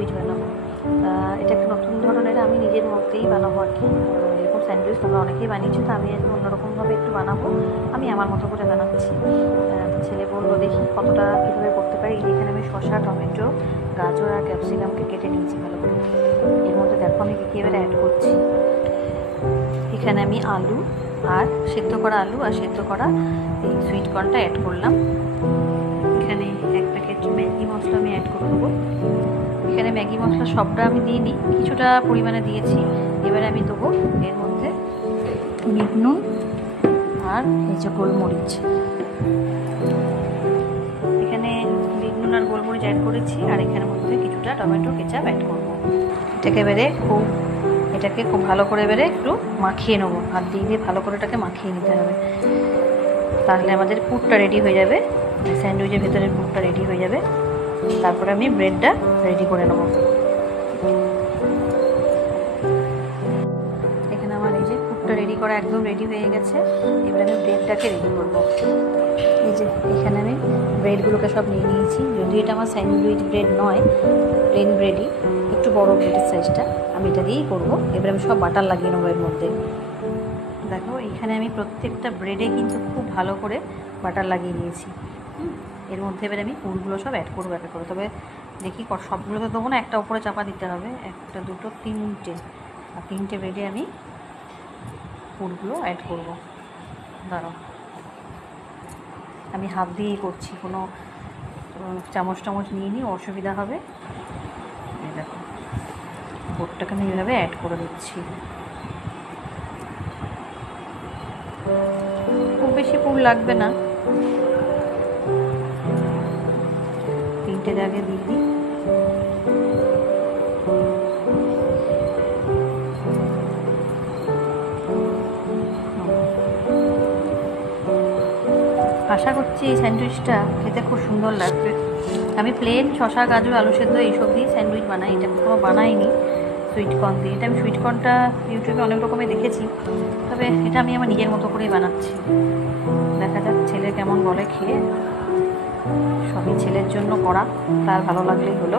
Sandwich বানাবো। এটা একটা নতুন ধরনের, আমি নিজের মতেই বানাবো আর কি। এরকম স্যান্ডউইচ তোমরা অনেকেই বানিয়েছো, তো আমি অন্যরকমভাবে একটু বানাবো, আমি আমার মতো করে বানাচ্ছি। তো ছেলে বললো দেখি কতটা কীভাবে করতে পারি। এখানে আমি শসা, টমেটো, গাজর আর ক্যাপসিকামকে কেটে নিয়েছি ভালো করে। এর মধ্যে দেখো আমি কী এবারে অ্যাড করছি। এখানে আমি আলু আর সেদ্ধ করা আলু আর সেদ্ধ করা এই সুইট কর্নটা অ্যাড করলাম। এখানে এক প্যাকেট ম্যাগি মশলা আমি অ্যাড করে দেবো। এখানে ম্যাগি মশলা সবটা আমি দিইনি, কিছুটা পরিমাণে দিয়েছি। এবারে আমি দেবো এর মধ্যে বিট নুন আর এই যে গোলমরিচ। এখানে বিট নুন আর গোলমরিচ অ্যাড করেছি, আর এখানের মধ্যে কিছুটা টমেটো কেচাপ অ্যাড করবো। এটাকে খুব ভালো করে এবারে একটু মাখিয়ে নেবো, হাত দিয়ে ভালো করে এটাকে মাখিয়ে নিতে হবে। তাহলে আমাদের পুরটা রেডি হয়ে যাবে, স্যান্ডউইচের ভেতরের পুরটা রেডি হয়ে যাবে। তারপরে আমি ব্রেডটা রেডি করে নেব। এখানে আমার এই যে পুরটা রেডি করা একদম রেডি হয়ে গেছে। এবার আমি ব্রেডটাকে রেডি করব। এই যে এখানে আমি ব্রেডগুলোকে সব নিয়ে নিয়েছি, যদি এটা আমার স্যান্ডউইচ ব্রেড নয়, প্লেন ব্রেডই, একটু বড় ব্রেডের সাইজটা, আমি এটা দিয়েই করবো। এবার আমি সব বাটার লাগিয়ে নেবো এর মধ্যে। দেখো এখানে আমি প্রত্যেকটা ব্রেডে কিন্তু খুব ভালো করে বাটার লাগিয়ে নিয়েছি। এর মধ্যে এবার আমি পুরগুলো সব অ্যাড করবো একটা করে। তবে দেখি সবগুলো তো দেবো না, একটা উপরে চাপা দিতে হবে, একটা দুটো তিনটে, আর তিনটে ব্রেডে আমি পুরগুলো অ্যাড করবো। দাঁড়াও, আমি হাত দিয়েই করছি, কোনো চামচ নিয়ে নিই, অসুবিধা হবে। এই দেখো পুরটাকে আমি এইভাবে অ্যাড করে দিচ্ছি। খুব বেশি পুর লাগবে না, তিনটে জায়গায় দিয়ে দিই। আশা করছি এই স্যান্ডউইচটা খেতে খুব সুন্দর লাগবে। আমি প্লেন শসা, গাজর, আলু সেদ্ধ এইসব দিয়ে স্যান্ডউইচ বানাই, এটা কখনো বানাইনি সুইট কর্ন দিয়ে। এটা আমি সুইট কর্নটা ইউটিউবে অনেক রকমের দেখেছি, তবে এটা আমি আমার নিজের মতো করেই বানাচ্ছি। দেখা যাক ছেলে কেমন বলে খেয়ে। সবই ছেলের জন্য করা, তার ভালো লাগলেই হলো।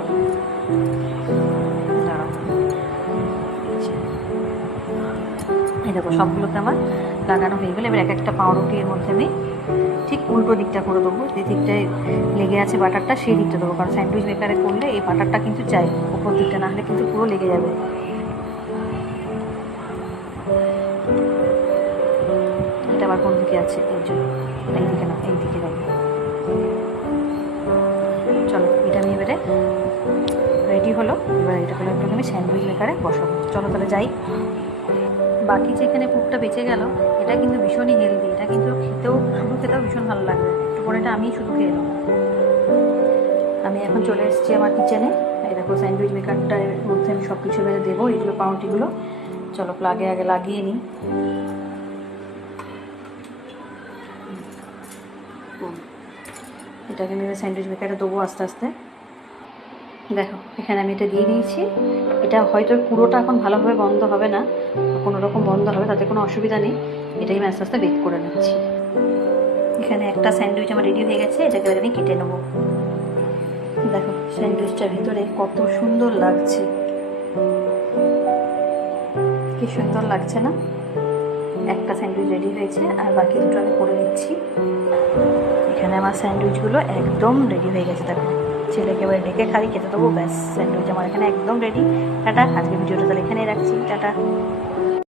এই দেখো সবগুলোতে আমার লাগানো হয়ে গেলে এবার এক একটা পাউরুটি এর মধ্যে আমি ঠিক উল্টো দিকটা করে দেবো, যে দিকটায় লেগে আছে বাটারটা সেই দিকটা দেবো, কারণ স্যান্ডউইচ মেকারে করলে এই বাটারটা কিন্তু চাই উপর দিকটা, না হলে কিন্তু পুরো লেগে যাবে। এটা আবার কোন দিকে আছে, এই জন্য এই দিকে না, এই দিকে যাবে। চলো এটা আমি এবারে রেডি হলো। এবার এটা হলো একটু আমি স্যান্ডউইচ মেকারে বসাবো। চলো তাহলে যাই। বাকি যেখানে পুরটা বেঁচে গেল, এটা কিন্তু ভীষণই হেলদি, এটা কিন্তু শুধু খেতেও ভীষণ ভালো লাগবে। একটু পরে এটা আমি শুধু খেয়ে নেবো। আমি এখন চলে এসেছি আমার কিচেনে। এই দেখো স্যান্ডউইচ মেকারটার মধ্যে আমি সব কিছু বেড়ে দেবো, এইগুলো পাউরুটিগুলো। চলো প্লাগে আগে লাগিয়ে নিই। এটাকে আমি স্যান্ডউইচ মেকারে দেবো আস্তে আস্তে। দেখো এখানে আমি এটা দিয়ে দিয়েছি। এটা হয়তো পুরোটা এখন ভালোভাবে বন্ধ হবে না, কোনো রকম বন্ধ হবে, তাতে কোনো অসুবিধা নেই। এটাই আমি আস্তে আস্তে বেক করে নিচ্ছি। এখানে একটা স্যান্ডউইচ আমার রেডি হয়ে গেছে, এটাকে এবার আমি কেটে নেবো। দেখো স্যান্ডউইচটার ভিতরে কত সুন্দর লাগছে, কি সুন্দর লাগছে না? একটা স্যান্ডউইচ রেডি হয়েছে, আর বাকি দুটো আমি করে নিচ্ছি। এখানে আমার স্যান্ডউইচগুলো একদম রেডি হয়ে গেছে। দেখো ছেলেকে এবার ডেকে খালি খেতে দেবো, ব্যাস স্যান্ডউইচ আমার এখানে একদম রেডি। টাটা, আজকে ভিডিওটা তাহলে এখানেই রাখছি, টাটা।